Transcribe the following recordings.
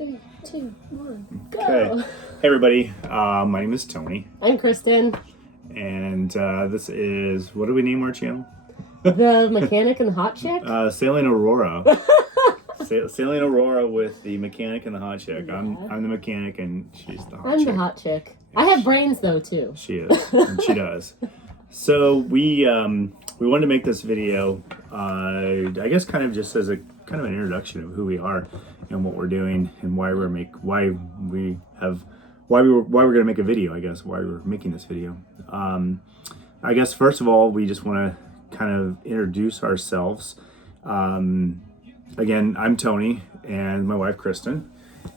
3, 2, 1, go! Okay. Hey everybody, my name is Tony. I'm Kristen. And this is, what do we name our channel? The Mechanic and the Hot Chick? Sailing Aurora. Sailing Aurora with the Mechanic and the Hot Chick. Yeah. I'm the mechanic and she's the hot I'm chick. the hot chick. I have brains though too. She is, and she does. So we wanted to make this video, I guess kind of just as a kind of an introduction of who we are and what we're doing and why we're going to make a video. I guess why we're making this video. I guess first of all, we just want to kind of introduce ourselves. Again, I'm Tony and my wife Kristen,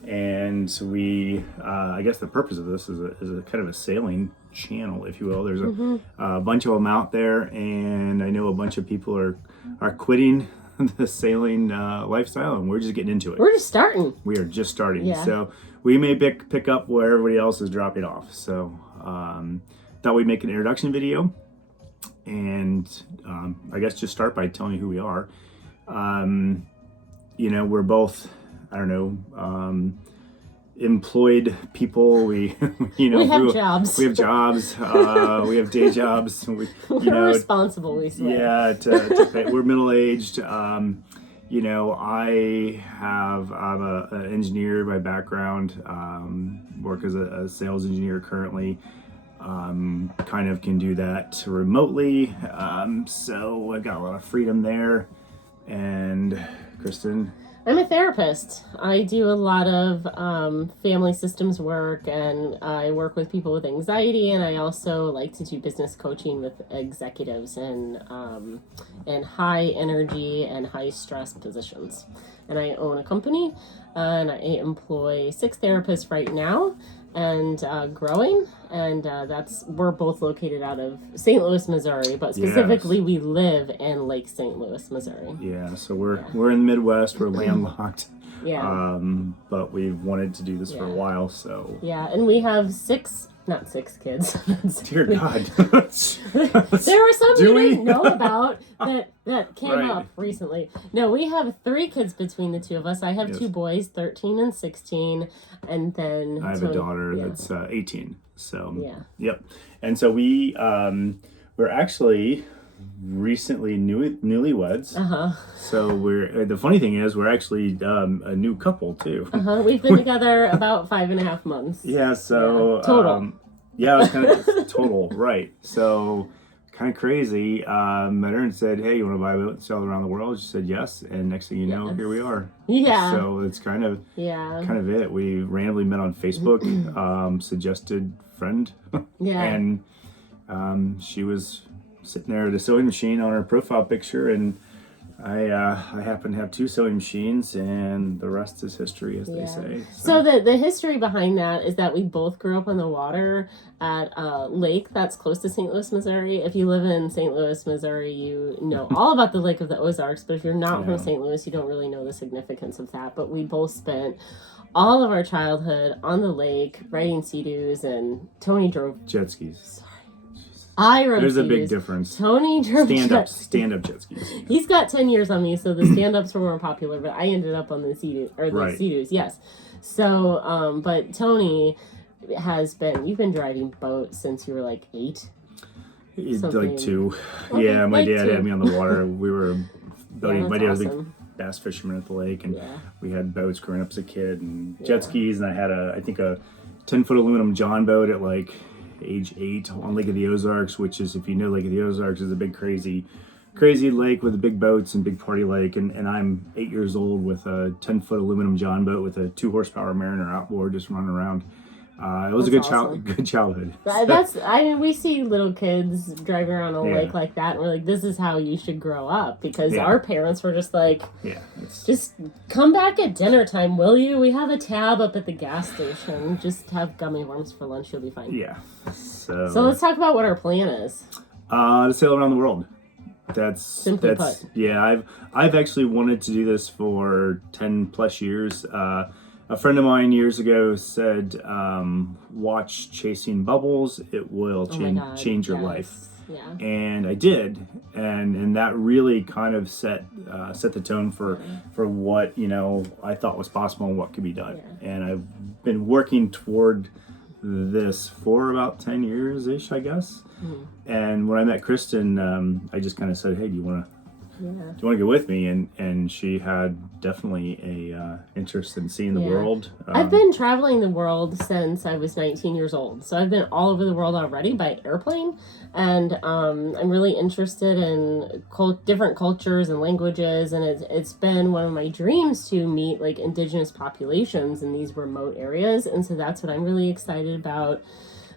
and we I guess the purpose of this is a kind of a sailing channel, if you will. There's a bunch of them out there, and I know a bunch of people are quitting the sailing lifestyle, and we're just getting into it. We're just starting. We are just starting. Yeah. So we may pick up where everybody else is dropping off. So thought we'd make an introduction video, and I guess just start by telling you who we are. You know, we're both, I don't know, employed people. We have jobs. We have jobs. We have day jobs. We're responsible, we swear. Yeah, to pay. We're middle-aged. You know, I'm an engineer by background. Work as a sales engineer currently. Kind of can do that remotely. So I got a lot of freedom there. And Kristen? I'm a therapist. I do a lot of family systems work, and I work with people with anxiety, and I also like to do business coaching with executives and high energy and high stress positions. And I own a company, and I employ 6 therapists right now, and growing. And we're both located out of St. Louis, Missouri, but specifically we live in Lake St. Louis, Missouri. Yeah, so we're in the Midwest. We're landlocked. Yeah. But we've wanted to do this for a while, so. Yeah, and we have not 6 kids. Dear God. There were some you didn't know about that came up recently. No, we have 3 kids between the two of us. I have 2 boys, 13 and 16, and then I have a daughter that's 18. So yep. And so we're actually recently newlyweds. So the funny thing is we're actually a new couple too. We've been together about 5.5 months. Yeah. So total. Yeah, it was kind of total, right? So kind of crazy. Met her and said, "Hey, you want to buy a boat and sail around the world?" She said yes, and next thing you know, here we are. Yeah. So it's kind of it. We randomly met on Facebook, suggested friend. Yeah. And she was sitting there at a sewing machine on her profile picture, and I happen to have 2 sewing machines, and the rest is history, as they say. So the history behind that is that we both grew up on the water at a lake that's close to St. Louis, Missouri. If you live in St. Louis, Missouri, you know all about the Lake of the Ozarks, but if you're not from St. Louis, you don't really know the significance of that. But we both spent all of our childhood on the lake, riding sea-doos, and Tony drove jet skis. I rode There's sea-doos. a big difference. Tony drove stand-up jet skis. He's got 10 years on me, so the stand-ups were more popular, but I ended up on the sea-doos, sea-doos, yes. So, but Tony you've been driving boats since you were like 8? Like 2. Okay, yeah, my like dad 2. had me on the water. We were my dad was a big bass fisherman at the lake, and we had boats growing up as a kid, and jet skis, and I had I think a 10-foot aluminum John boat at like age 8 on Lake of the Ozarks, which is, if you know, Lake of the Ozarks is a big crazy lake with the big boats and big party lake, and I'm 8 years old with a 10-foot aluminum John boat with a 2-horsepower Mariner outboard just running around. It was That's a good childhood. We see little kids driving around a lake like that, and we're like, this is how you should grow up, because our parents were just like, just come back at dinner time, will you? We have a tab up at the gas station. Just have gummy worms for lunch, you'll be fine. Yeah. So let's talk about what our plan is. To sail around the world. Simply put. Yeah, I've actually wanted to do this for 10 plus years. a friend of mine years ago said, watch Chasing Bubbles. It will change your life. Yeah. And I did, and that really kind of set the tone for what I thought was possible and what could be done. Yeah. And I've been working toward this for about 10 years ish, I guess. Mm-hmm. And when I met Kristen, I just kind of said, "Hey, do you want to go with me?" And she had definitely a interest in seeing the world. I've been traveling the world since I was 19 years old, so I've been all over the world already by airplane, and I'm really interested in different cultures and languages, and it's been one of my dreams to meet like indigenous populations in these remote areas, and so that's what I'm really excited about.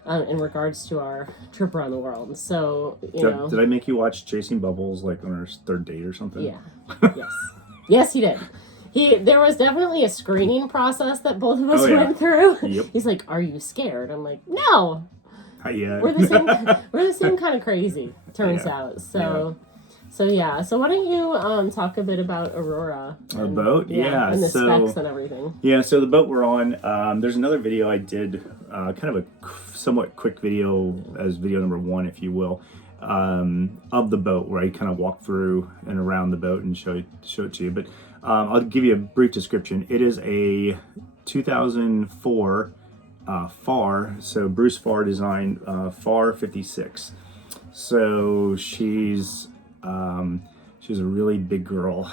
In regards to our trip around the world. So, did I make you watch Chasing Bubbles like on our third date or something? Yeah. Yes. Yes, he did. There was definitely a screening process that both of us went through. Yep. He's like, "Are you scared?" I'm like, "No." Not yet. We're the same kind of crazy, turns out. So So why don't you talk a bit about Aurora? A boat? Yeah. And the specs and everything. Yeah, so the boat we're on, there's another video I did, kind of a somewhat quick video as video number 1, if you will, of the boat where I kind of walk through and around the boat and show it to you. But I'll give you a brief description. It is a 2004 Farr, so Bruce Farr designed Farr 56. So she's a really big girl,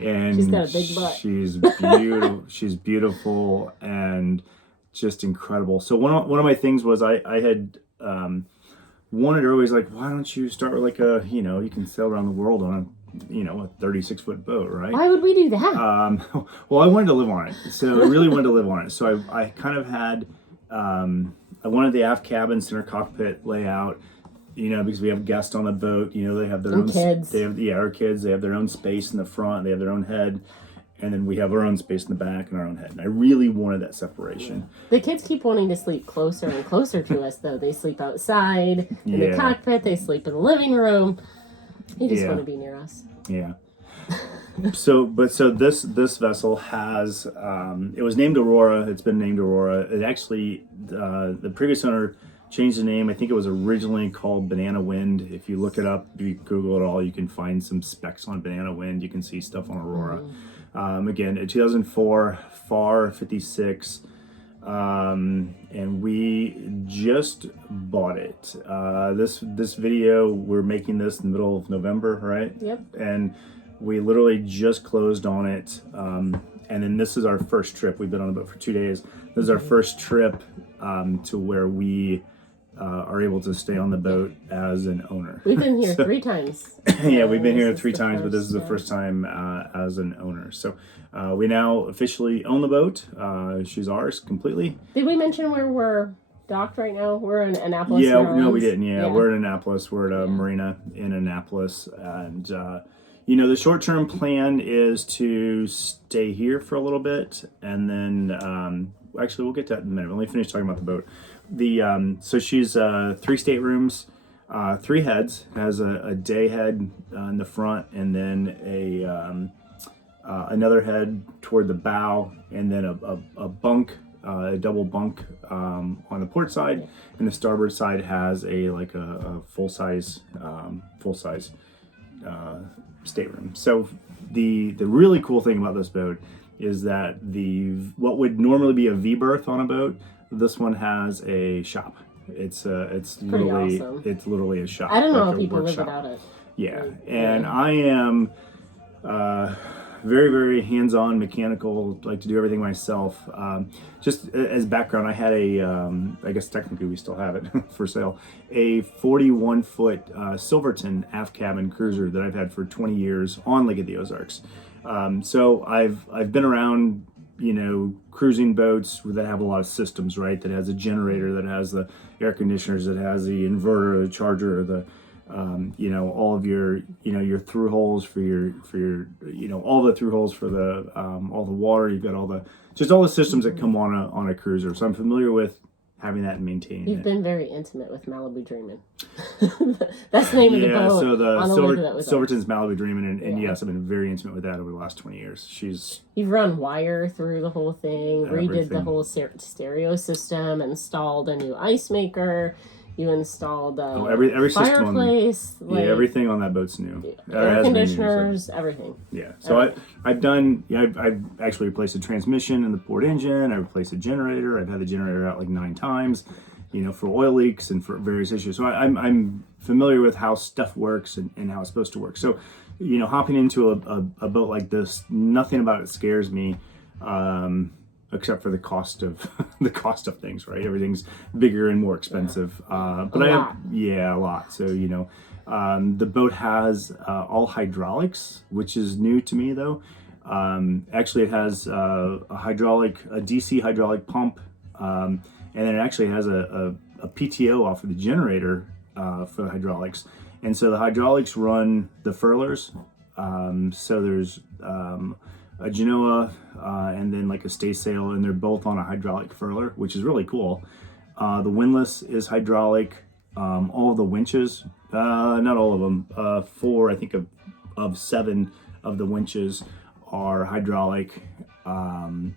and she's got a big butt. She's beautiful. She's beautiful and just incredible. So one of my things was I had wanted her always like, why don't you start with like you can sail around the world on a 36-foot boat, right? Why would we do that? Well, I wanted to live on it. So I really wanted to live on it. So I kind of had I wanted the aft cabin center cockpit layout. Because we have guests on the boat, they have their own kids. They have our kids. They have their own space in the front. They have their own head, and then we have our own space in the back and our own head. And I really wanted that separation. Yeah. The kids keep wanting to sleep closer and closer to us, though. They sleep outside in the cockpit. They sleep in the living room. They just want to be near us. Yeah. So this vessel has it was named Aurora. It's been named Aurora. It actually the previous owner changed the name. I think it was originally called Banana Wind. If you look it up, if you Google it all, you can find some specs on Banana Wind. You can see stuff on Aurora. Again, a 2004 Farr 56, and we just bought it. This video, we're making this in the middle of November, right? Yep. And we literally just closed on it. And then this is our first trip. We've been on the boat for 2 days. This is our first trip to where we are able to stay on the boat as an owner. We've been here 3 times. Yeah, we've been here 3 times, but this is the first time as an owner. So we now officially own the boat. She's ours completely. Did we mention where we're docked right now? We're in Annapolis. Yeah, no, we didn't. Yeah, we're in Annapolis. We're at a marina in Annapolis. And, the short-term plan is to stay here for a little bit. And then, actually, we'll get to that in a minute. Let me finish talking about the boat. So she's 3 staterooms, 3 heads. Has a day head in the front, and then another head toward the bow, and then a bunk, a double bunk on the port side, and the starboard side has a full size stateroom. So the really cool thing about this boat is that what would normally be a V berth on a boat, this one has a shop. It's literally awesome. It's literally a shop. I don't know how people live without it. Yeah, and I am very, very hands-on, mechanical. Like to do everything myself. Just as background, I had I guess technically we still have it for sale, a 41-foot Silverton aft cabin cruiser that I've had for 20 years on Lake of the Ozarks. So I've been around, cruising boats that have a lot of systems, right? That has a generator, that has the air conditioners, that has the inverter, the charger, the all of your your through holes for your all the through holes for the all the water. You've got all the systems that come on a cruiser. So I'm familiar with having that and maintaining You've it. been very intimate with Malibu Dreamin'. That's the name of the boat. So the on the Silverton's Malibu Dreamin', and yes, I've been very intimate with that over the last 20 years. You've run wire through the whole thing, redid the everything. whole stereo system, installed a new ice maker. You installed every fireplace. System on, everything on that boat's new. Air conditioners, everything. Yeah. So I've actually replaced the transmission in the port engine. I replaced the generator. I've had the generator out like 9 times, for oil leaks and for various issues. So I'm familiar with how stuff works and how it's supposed to work. So, hopping into a boat like this, nothing about it scares me. Except for the cost of things, right? Everything's bigger and more expensive. A lot. So the boat has all hydraulics, which is new to me though. Actually, it has a DC hydraulic pump, and then it actually has a PTO off of the generator for the hydraulics. And so the hydraulics run the furlers. So there's a Genoa, and then like a stay sail, and they're both on a hydraulic furler, which is really cool. The windlass is hydraulic. All of the winches, not all of them, 4, I think of 7 of the winches are hydraulic. And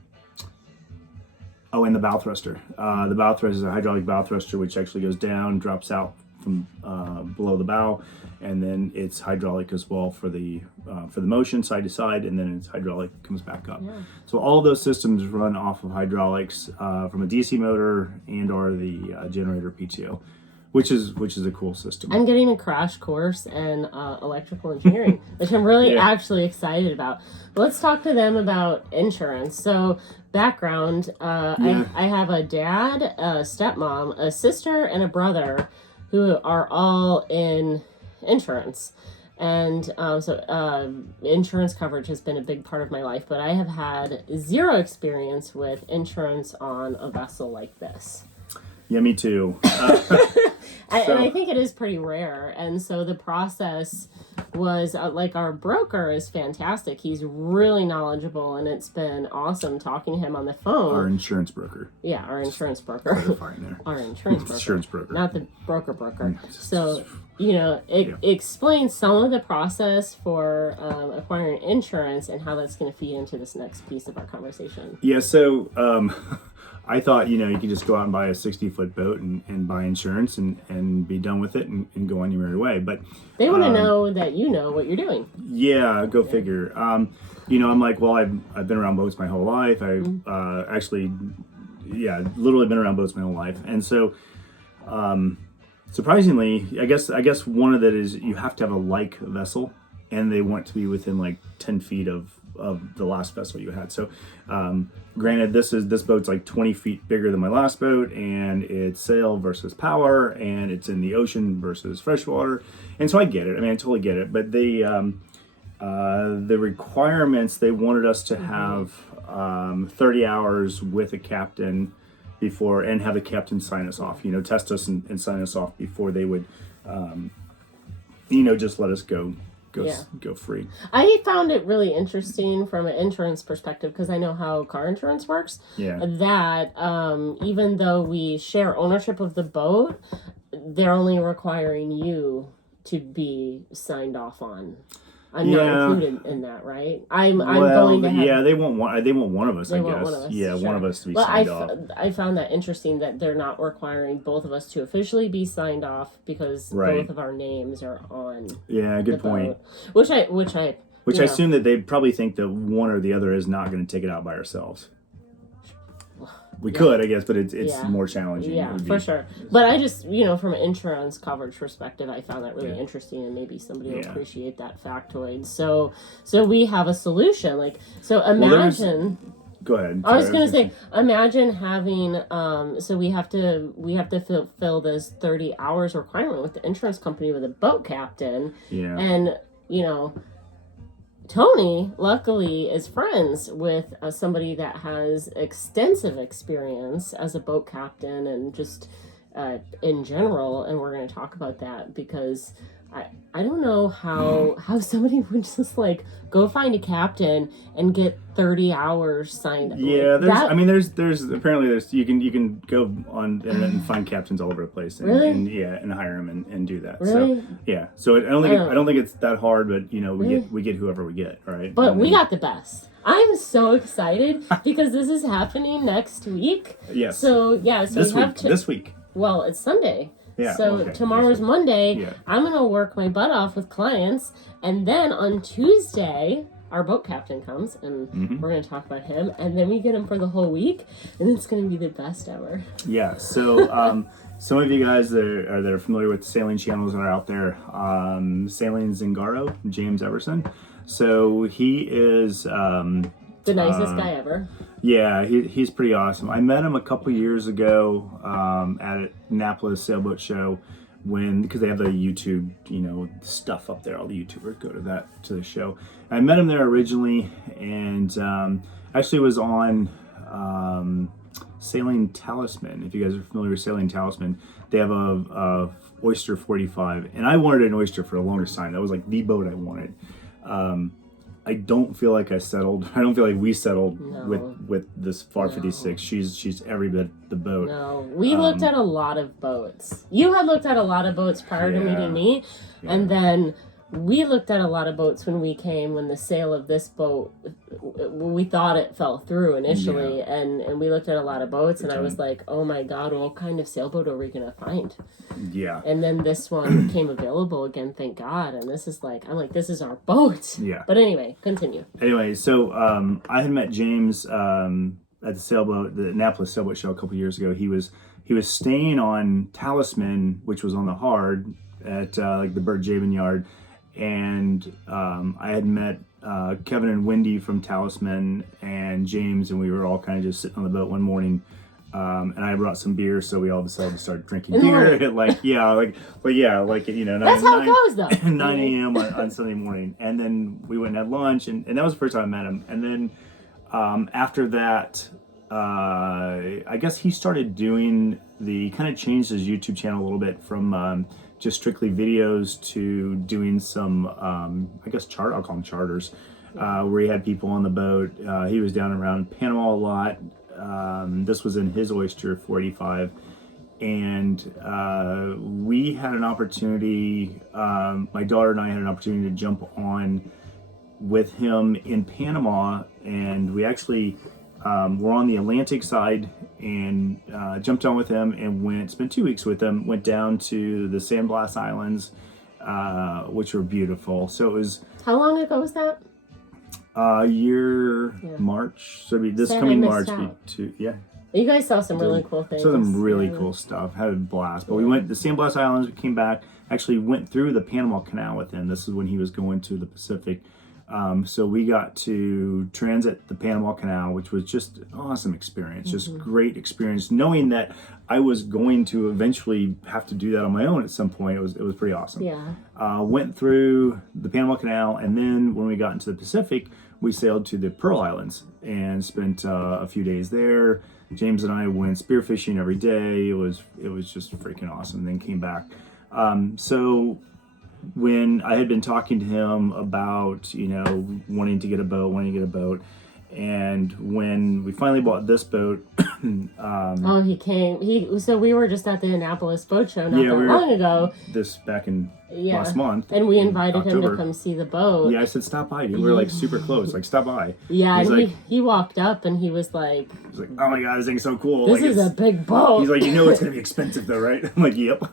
the bow thruster. The bow thruster is a hydraulic bow thruster, which actually goes down, drops out from below the bow, and then it's hydraulic as well for the motion side to side, and then it's hydraulic, comes back up. Yeah. So all of those systems run off of hydraulics from a DC motor and or the generator PTO, which is a cool system. I'm getting a crash course in electrical engineering, which I'm really actually excited about. But let's talk to them about insurance. So background, I have a dad, a stepmom, a sister, and a brother who are all in insurance. And insurance coverage has been a big part of my life, but I have had 0 experience with insurance on a vessel like this. Yeah, me too. And I think it is pretty rare. And so the process was like, our broker is fantastic. He's really knowledgeable, and it's been awesome talking to him on the phone. Our insurance broker. Yeah, our insurance broker. Clarifying there. Our insurance broker. Insurance broker. Not the broker. So, it explains some of the process for acquiring insurance and how that's going to feed into this next piece of our conversation. Yeah, so I thought, you could just go out and buy a 60-foot boat and buy insurance and be done with it and go on your merry way. But they want to know that you know what you're doing. Yeah, go figure. I'm like, well, I've been around boats my whole life. Actually, literally been around boats my whole life. And so, surprisingly, I guess one of that is you have to have a like vessel, and they want to be within like 10 feet of the last vessel you had. So, granted, this boat's like 20 feet bigger than my last boat, and it's sail versus power, and it's in the ocean versus freshwater. And so I get it. I mean, I totally get it. But the requirements, they wanted us to have 30 hours with a captain before, and have the captain sign us off, test us and sign us off before they would, just let us go free. I found it really interesting from an insurance perspective, because I know how car insurance works. Yeah. That even though we share ownership of the boat, they're only requiring you to be signed off on. I'm not included in that, right? I'm going to have... they want one of us, I guess. One of us, sure. One of us to be signed off. I found that interesting that they're not requiring both of us to officially be signed off, because both of our names are on. Yeah, good point. Which I assume that they probably think that one or the other is not going to take it out by ourselves. We could, I guess, but it's more challenging. Yeah, for sure. But I just, from an insurance coverage perspective, I found that really interesting, and maybe somebody will appreciate that factoid. So we have a solution. Imagine. Go ahead. I was going to say, imagine having. So we have to fill this 30 hours requirement with the insurance company with a boat captain. Yeah. And Tony, luckily, is friends with somebody that has extensive experience as a boat captain and just in general, and we're going to talk about that because I don't know how somebody would just like go find a captain and get 30 hours signed. Yeah, there's apparently you can go on the internet and find captains all over the place, and, really? and hire them and do that. Really? So yeah, so I don't think it's that hard, but we get whoever we get, right? But we got the best. I'm so excited because this is happening next week. Yes. So yeah, so this week. Well, it's Sunday. Yeah, so okay. tomorrow's Monday. Yeah. I'm going to work my butt off with clients. And then on Tuesday, our boat captain comes and we're going to talk about him. And then we get him for the whole week. And it's going to be the best ever. Yeah. So some of you guys that are familiar with sailing channels that are out there, Sailing Zingaro, James Everson. So he is... the nicest guy ever. Yeah, he's pretty awesome. I met him a couple years ago at Annapolis Sailboat Show because they have the YouTube, stuff up there. All the YouTubers go to the show. I met him there originally, and actually was on Sailing Talisman. If you guys are familiar with Sailing Talisman, they have a Oyster 45, and I wanted an Oyster for the longest time. That was like the boat I wanted. I don't feel like I settled. I don't feel like we settled with this FAR 56. She's every bit the boat. No, we looked at a lot of boats. You had looked at a lot of boats prior to meeting me, and then we looked at a lot of boats when the sale of this boat, we thought it fell through initially, and we looked at a lot of boats, and I was like, oh my god, what kind of sailboat are we gonna find? Yeah. And then this one became available again, thank God, and this is like, I'm like, this is our boat. Yeah. But anyway, continue. Anyway, so I had met James at the Annapolis Sailboat Show a couple years ago. He was staying on Talisman, which was on the Hard at like the Bert Jabin yard. And I had met Kevin and Wendy from Talisman and James, and we were all kind of just sitting on the boat one morning. And I brought some beer, so we all decided to start drinking beer at that's how it goes though. 9 a.m. on Sunday morning, and then we went and had lunch, and that was the first time I met him. And then after that, I guess he started kind of changed his YouTube channel a little bit from just strictly videos to doing some, I guess I'll call them charters, where he had people on the boat. He was down around Panama a lot. This was in his Oyster 485. And we had an opportunity, my daughter and I had an opportunity to jump on with him in Panama. And we actually were on the Atlantic side and jumped on with him and spent 2 weeks with him, went down to the San Blas Islands, which were beautiful. So it was... How long ago was that? March. So it'd be this coming March. You guys saw some really cool things. Saw some really cool stuff. Had a blast. But we went to the San Blas Islands, we came back, actually went through the Panama Canal with him. This is when he was going to the Pacific. So we got to transit the Panama Canal, which was just an awesome experience, just great experience. Knowing that I was going to eventually have to do that on my own at some point, it was pretty awesome. Yeah. Went through the Panama Canal, and then when we got into the Pacific, we sailed to the Pearl Islands and spent a few days there. James and I went spearfishing every day. It was just freaking awesome. Then came back. So when I had been talking to him about, wanting to get a boat, and when we finally bought this boat, he came. So we were just at the Annapolis Boat Show not that long ago. This back in last month, and we invited him to come see the boat. Yeah, I said stop by. We were like super close. Like stop by. Yeah, and he walked up and he was like, "Oh my god, this thing's so cool! This is a big boat." He's like, it's gonna be expensive though, right? I'm like, yep.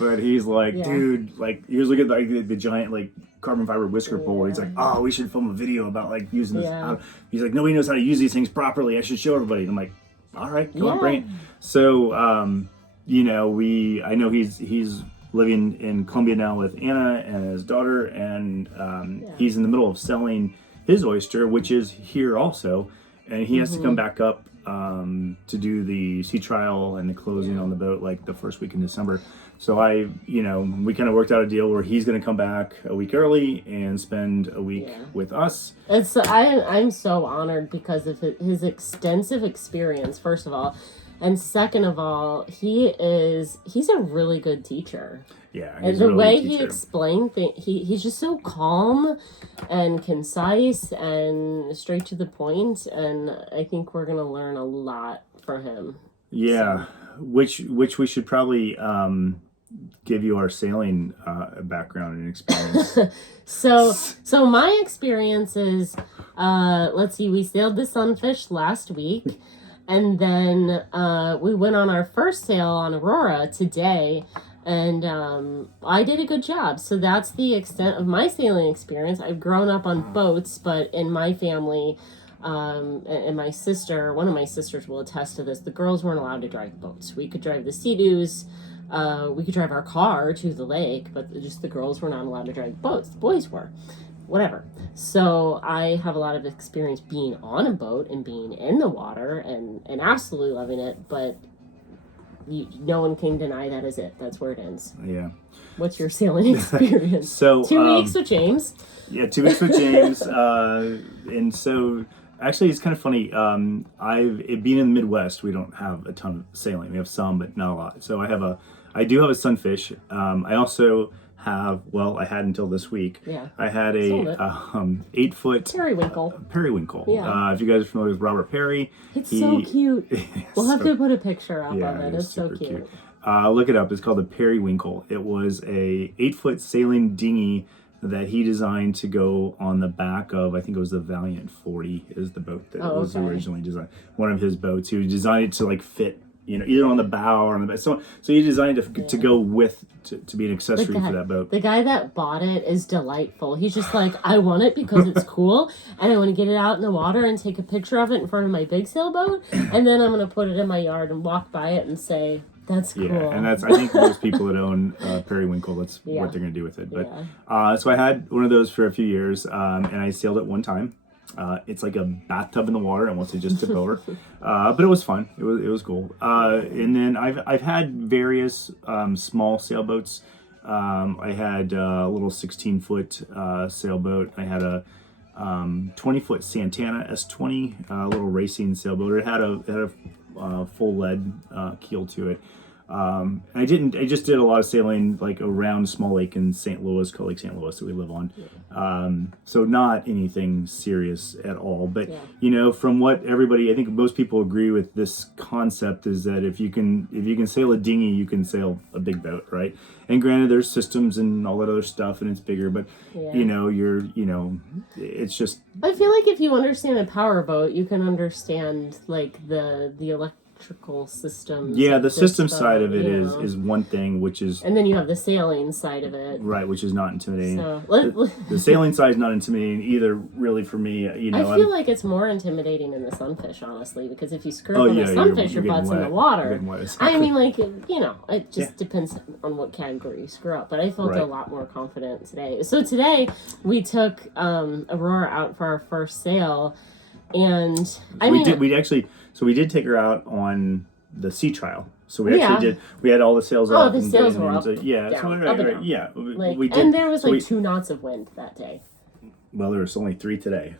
But he's like, dude, he was looking at the giant carbon fiber whisker pole. He's like, oh, we should film a video about using this. He's like, nobody knows how to use these things properly. I should show everybody. And I'm like, all right, come on, bring it. So, I know he's living in Colombia now with Anna and his daughter, and he's in the middle of selling his Oyster, which is here also, and he has to come back up to do the sea trial and the closing on the boat the first week in December. So we kind of worked out a deal where he's going to come back a week early and spend a week with us. I'm so honored because of his extensive experience, first of all. And second of all, he's a really good teacher. Yeah, and the way he explained things, he's just so calm and concise and straight to the point, and I think we're gonna learn a lot from him. Yeah, so. which we should probably give you our sailing background and experience. So my experience is, let's see, we sailed the Sunfish last week, and then we went on our first sail on Aurora today. And I did a good job. So that's the extent of my sailing experience. I've grown up on boats, but in my family, and my sister, one of my sisters will attest to this, the girls weren't allowed to drive boats. We could drive the Sea-Doos, we could drive our car to the lake, but just the girls were not allowed to drive boats. The boys were. Whatever. So I have a lot of experience being on a boat and being in the water and absolutely loving it, but no one can deny that is it. That's where it ends. Yeah. What's your sailing experience? So 2 weeks with James. Yeah, 2 weeks with James. And so actually it's kind of funny. Being in the Midwest, we don't have a ton of sailing. We have some, but not a lot. So I do have a Sunfish. I also have, I had until this week. Yeah. I had a 8-foot periwinkle. Periwinkle. Yeah. If you guys are familiar with Robert Perry, it's so cute. We'll have to put a picture up of it. It's so cute. Look it up. It's called the Periwinkle. It was a 8-foot sailing dinghy that he designed to go on the back of, I think it was the Valiant 40 is the boat that was originally designed. One of his boats. He designed it to fit, either on the bow or on the back. So he designed it to go with, to be an accessory for that boat. The guy that bought it is delightful. He's just like, I want it because it's cool, and I want to get it out in the water and take a picture of it in front of my big sailboat, and then I'm going to put it in my yard and walk by it and say, that's cool. Yeah, and I think most people that own Periwinkle, that's what they're going to do with it. But so I had one of those for a few years, and I sailed it one time. It's like a bathtub in the water, and once it just tipped over, but it was fun. It was cool. And then I've had various small sailboats. I had a little 16-foot sailboat. I had a 20-foot Santana S20, a little racing sailboat. It had a full lead keel to it. I just did a lot of sailing around a small lake in St. Louis, called Lake St. Louis, that we live on. So not anything serious at all. But from what everybody, I think most people agree with this concept is that if you can sail a dinghy, you can sail a big boat, right? And granted, there's systems and all that other stuff, and it's bigger. But it's just. I feel like if you understand a power boat, you can understand the electrical systems. Yeah, the system side of it is one thing, which is... And then you have the sailing side of it. Right, which is not intimidating. So, the sailing side is not intimidating either, really, for me. I feel like it's more intimidating in the Sunfish, honestly, because if you screw up on the Sunfish, your butt's in the water. Exactly. I mean, it just depends on what category you screw up. But I felt a lot more confident today. So today, we took Aurora out for our first sail, and we did take her out on the sea trial. So we actually did. We had all the sails up. Oh, the sails were up. Down, up and down. Yeah. We did, and there was 2 knots of wind that day. Well, there was only 3 today.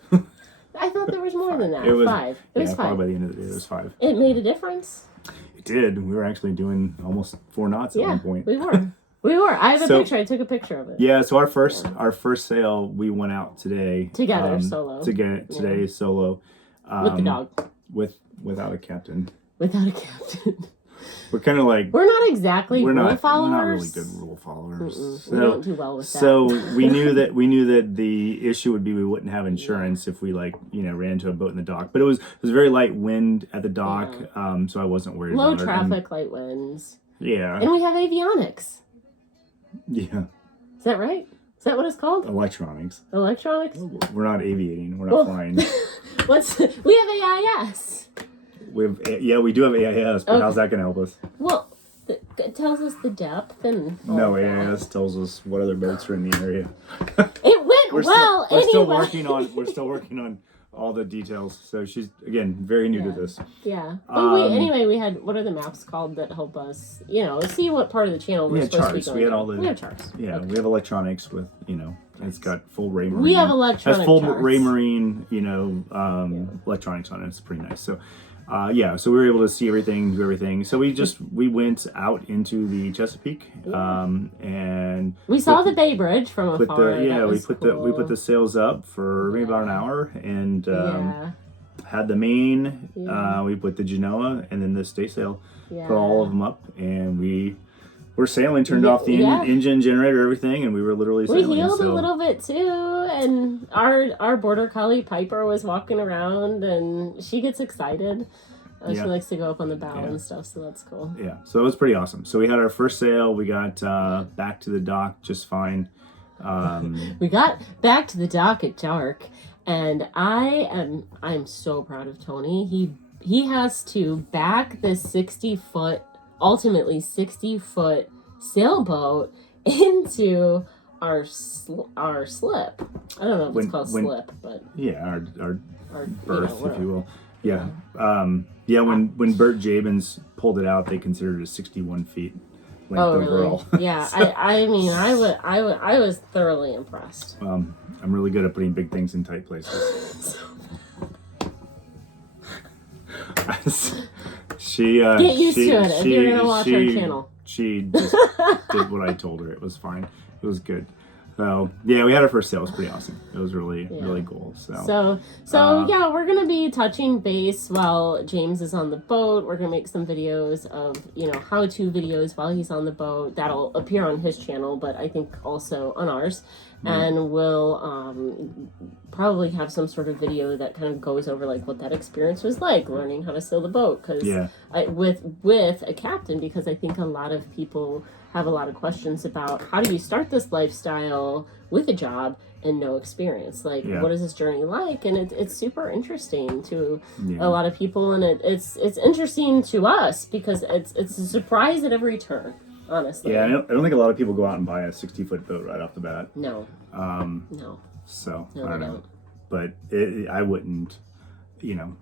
I thought there was more than that. It was 5. It was 5. Probably by the end of the day, it was 5. It made a difference. It did. We were actually doing almost 4 knots at one point. We were. I have a picture. I took a picture of it. Yeah. So our first sail, we went out today together solo. Today solo. With the dog. Without a captain. Without a captain. We're kind of we're not exactly rule followers. We're not really good rule followers. So, we don't do well with that. So we knew that the issue would be we wouldn't have insurance if we ran into a boat in the dock. But it was very light wind at the dock, so I wasn't worried. Low about traffic, light winds. Yeah. And we have avionics. Yeah. Is that right? Is that what it's called? Electronics. We're not aviating. We're not flying. We have AIS. We do have AIS, but how's that going to help us? Well, it tells us the depth and no, AIS tells us what other boats are in the area. It went anyway. We're still working on all the details. So she's, again, very new to this. Yeah. But we had, what are the maps called that help us, see what part of the channel we're supposed to be going. We have charts. Yeah, we have electronics with, It's got full Raymarine. We have electronic Has full charts. Raymarine, electronics on it. It's pretty nice. So, so we were able to see everything, do everything. So we went out into the Chesapeake, and we saw the Bay Bridge from afar. We put the sails up for maybe about an hour, and had the main. We put the Genoa, and then the staysail. Put all of them up, and we were sailing. Turned off the engine, generator, everything, and we were literally sailing. We heeled a little bit too, and our border collie Piper was walking around, and she gets excited. She likes to go up on the bow and stuff, so that's cool. Yeah, so it was pretty awesome. So we had our first sail. We got back to the dock just fine. We got back to the dock at dark, and I'm so proud of Tony. He has to back this 60-foot, ultimately 60-foot sailboat into our slip. I don't know if it's called slip, but our berth, if you will. Yeah. When Bert Jabins pulled it out, they considered it 61 feet length overall. Really? Yeah. I was thoroughly impressed. I'm really good at putting big things in tight places. Get used to it if you're gonna watch our channel. She just did what I told her. It was fine. It was good. So we had our first sail. It was pretty awesome. It was really cool. So we're gonna be touching base while James is on the boat. We're gonna make some videos of how-to videos while he's on the boat. That'll appear on his channel, but I think also on ours. And we'll probably have some sort of video that kind of goes over like what that experience was like, learning how to sail the boat. Because with a captain, because I think a lot of people have a lot of questions about how do you start this lifestyle with a job and no experience. Like, what is this journey like? And it's super interesting to a lot of people, and it's interesting to us because it's a surprise at every turn. Honestly. Yeah, I don't think a lot of people go out and buy a 60-foot boat right off the bat. No. No. So, no, I don't know. But I wouldn't,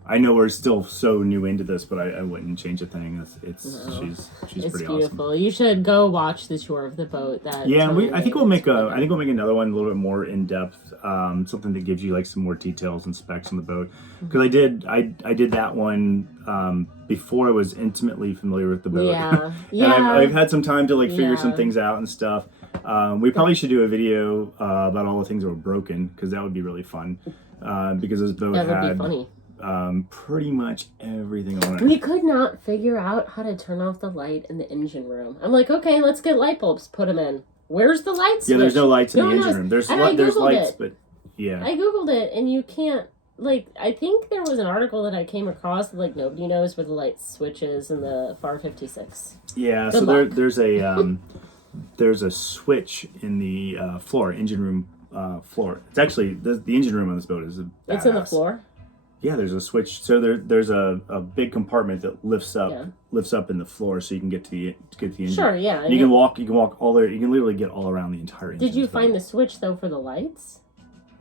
I know we're still so new into this, but I wouldn't change a thing. She's pretty beautiful. awesome. You should go watch the tour of the boat. I think we'll make another one a little bit more in depth, something that gives you like some more details and specs on the boat. Because I did that one before I was intimately familiar with the boat. Yeah. And I've had some time to figure some things out and stuff. We probably should do a video about all the things that were broken, because that would be really fun. Because this boat had funny. Pretty much everything on it. We could not figure out how to turn off the light in the engine room. I'm like, okay, let's get light bulbs, put them in. Where's the lights? Yeah, there's no lights in the engine room. There's lights, but I googled it, and you can't. I think there was an article that I came across that nobody knows where the light switch is in the FAR 56. Yeah, so there's a switch in the engine room floor. It's actually the engine room on this boat is It's in the floor. Yeah, there's a switch. So there's a big compartment that lifts up in the floor, so you can get to the engine. Sure, yeah. And you can walk all there. You can literally get all around the entire engine. Did you find the switch though for the lights?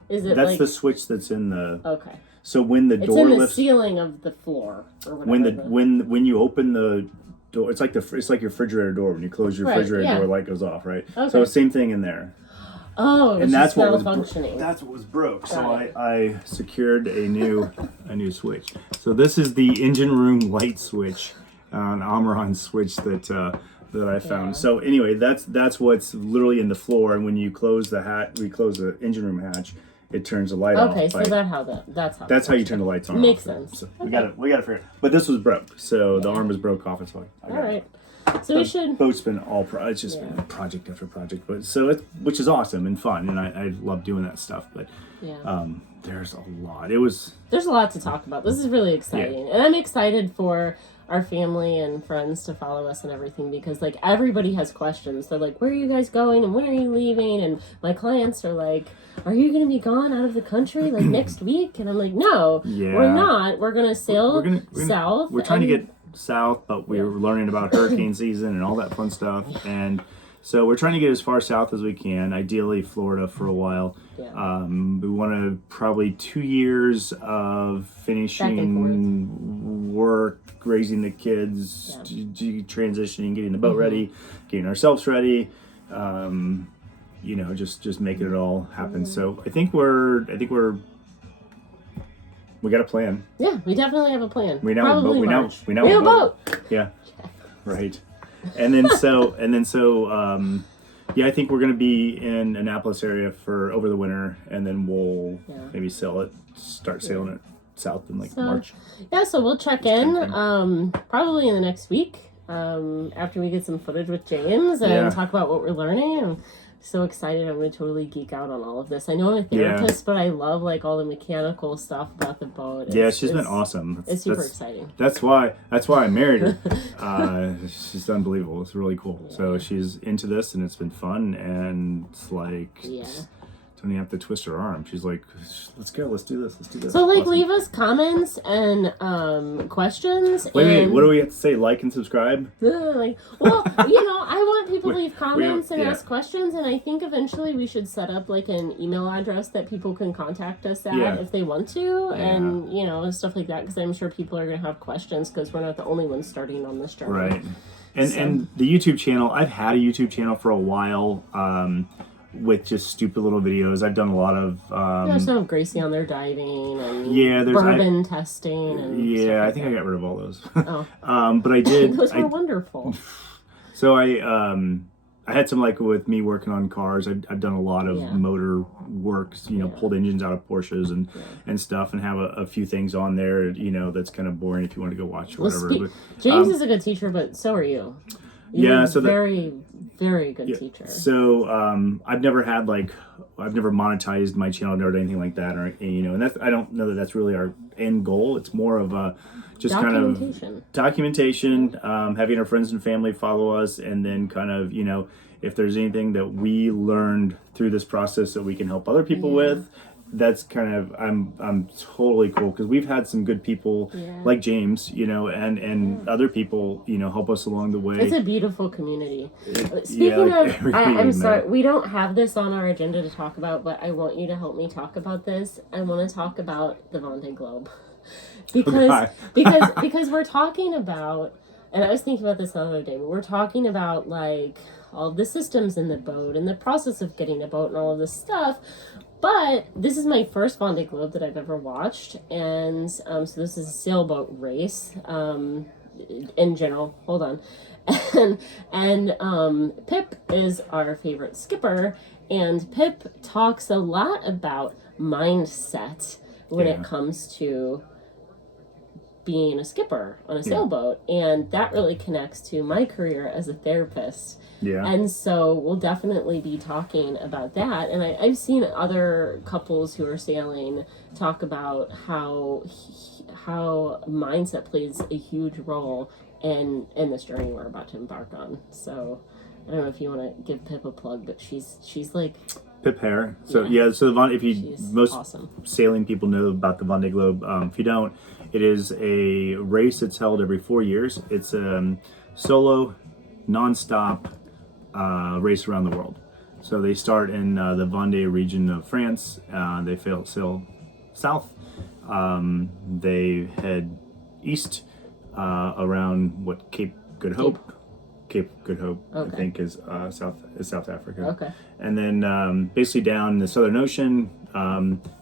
That's the switch that's in the. Okay. So when the door lifts, it's in the ceiling of the floor or whatever. When you open the door, it's like your refrigerator door. When you close your refrigerator door, light goes off, right? Okay. So same thing in there. Oh, and that's what was malfunctioning. That's what was broke. So I secured a new switch. So this is the engine room light switch, an Omron switch that I found. Yeah. So anyway, that's what's literally in the floor. And when you close the engine room hatch, it turns the light off. Okay, so that's how you turn the lights on. Makes sense. So we got to figure it out. But this was broke, so the arm was broke off. It's like all right. So we should. Boat's been it's just been project after project, but which is awesome and fun, and I love doing that stuff. But there's a lot. There's a lot to talk about. This is really exciting, and I'm excited for our family and friends to follow us and everything, because everybody has questions. They're like, where are you guys going and when are you leaving? And my clients are like, are you going to be gone out of the country next week? And I'm like, no, we're not. We're going to sail south. We're trying to get south, but we're learning about hurricane season and all that fun stuff. And so we're trying to get as far south as we can, ideally Florida for a while. We want to probably 2 years of finishing work, raising the kids, transitioning, getting the boat ready, getting ourselves ready, just making it all happen. So I think we got a plan. Yeah, we definitely have a plan. We know, Probably we March. know, We have a boat. Yeah, right. And then so yeah, I think we're gonna be in Annapolis area for over the winter, and then we'll maybe start sailing it south in March. Yeah, so we'll check in probably in the next week after we get some footage with James and talk about what we're learning. I'm so excited. I'm going to totally geek out on all of this. I know I'm a therapist, but I love all the mechanical stuff about the boat. She's been awesome. It's super exciting. That's why I married her. She's unbelievable. It's really cool. Yeah. So she's into this, and it's been fun, and it's don't even have to twist her arm. She's like, let's go, let's do this. So leave us comments and questions. Wait, what do we have to say? Like and subscribe? I want people to leave comments and ask questions, and I think eventually we should set up an email address that people can contact us at if they want to, and stuff like that, because I'm sure people are going to have questions, because we're not the only ones starting on this journey. Right. And the YouTube channel, I've had a YouTube channel for a while, with just stupid little videos. I've done a lot of there's some of Gracie on there diving and bourbon testing and I think I got rid of all those. Oh. But I did. Those were wonderful. So I had some with me working on cars. I've done a lot of motor work, pulled engines out of Porsches and stuff, and have a few things on there, that's kind of boring if you want to go watch or whatever. James is a good teacher, but so are you. You're very good teacher. So I've never monetized my channel or anything like that, or and that's, I don't know that that's really our end goal. It's more of a just kind of documentation, having our friends and family follow us, and then kind of if there's anything that we learned through this process that we can help other people with. That's kind of I'm totally cool, because we've had some good people like James, and other people, help us along the way. It's a beautiful community. Speaking of, I'm sorry, we don't have this on our agenda to talk about, but I want you to help me talk about this. I want to talk about the Vendée Globe, because we're talking about, and I was thinking about this the other day, but we're talking about all the systems in the boat and the process of getting a boat and all of this stuff. But this is my first Vendée Globe that I've ever watched, and so this is a sailboat race in general. Hold on. And Pip is our favorite skipper, and Pip talks a lot about mindset when it comes to being a skipper on a sailboat, and that really connects to my career as a therapist. Yeah. And so we'll definitely be talking about that. And I've seen other couples who are sailing talk about how mindset plays a huge role in this journey we're about to embark on. So I don't know if you want to give Pip a plug, but she's Pip Hare. So most awesome. Sailing people know about the Vendée Globe. If you don't, it is a race that's held every 4 years. It's a solo, non-stop race around the world. So they start in the Vendée region of France. They sail south. They head east around Cape Good Hope. Cape Good Hope, I think, is South Africa. Okay. And then basically down the Southern Ocean,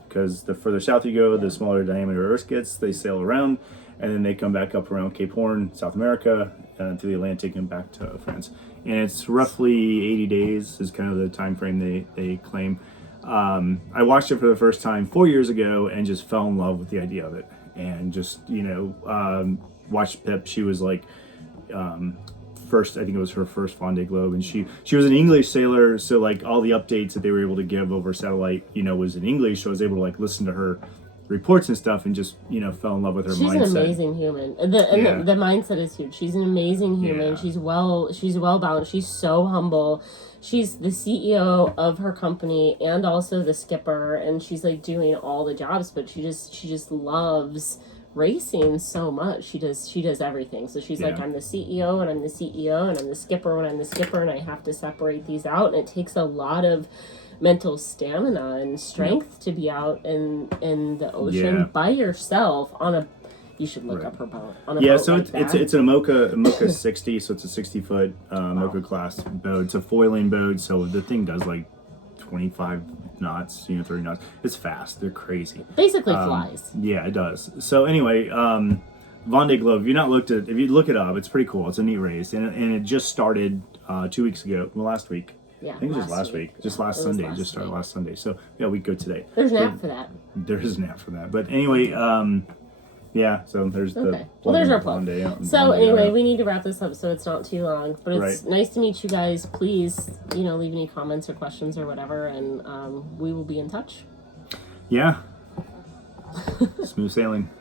because the further south you go, the smaller diameter Earth gets. They sail around, and then they come back up around Cape Horn, South America, to the Atlantic and back to France. And it's roughly 80 days is kind of the time frame they claim. I watched it for the first time 4 years ago and just fell in love with the idea of it. And just, watched Pip. She was I think it was her first Vendée Globe, and she was an English sailor, so all the updates that they were able to give over satellite, was in English, so I was able to listen to her reports and stuff, and just fell in love with her mindset. She's an amazing human. The mindset is huge. She's an amazing human. She's well balanced. She's so humble. She's the CEO of her company and also the skipper, and she's doing all the jobs, but she just loves racing so much. She does everything. So she's I'm the CEO, and I'm the CEO, and I'm the skipper when I'm the skipper, and I have to separate these out, and it takes a lot of mental stamina and strength to be out in the ocean by yourself on a. You should look up her boat. On a boat so like it's an Imoca 60, so it's a 60-foot Imoca class boat. It's a foiling boat, so the thing does 25 knots, 30 knots. It's fast. They're crazy. Basically flies. Yeah, it does. So anyway, Vendée Globe. If you look it up, it's pretty cool. It's a neat race, and it just started 2 weeks ago. Well, last week. Yeah, I think it was just last week. Just last Sunday. It just started last Sunday. So yeah, we go today. There's an app for that. There is an app for that. But anyway, yeah. So there's the. Well, there's our plug. So anyway, we need to wrap this up so it's not too long. But it's nice to meet you guys. Please, leave any comments or questions or whatever, and we will be in touch. Yeah. Smooth sailing.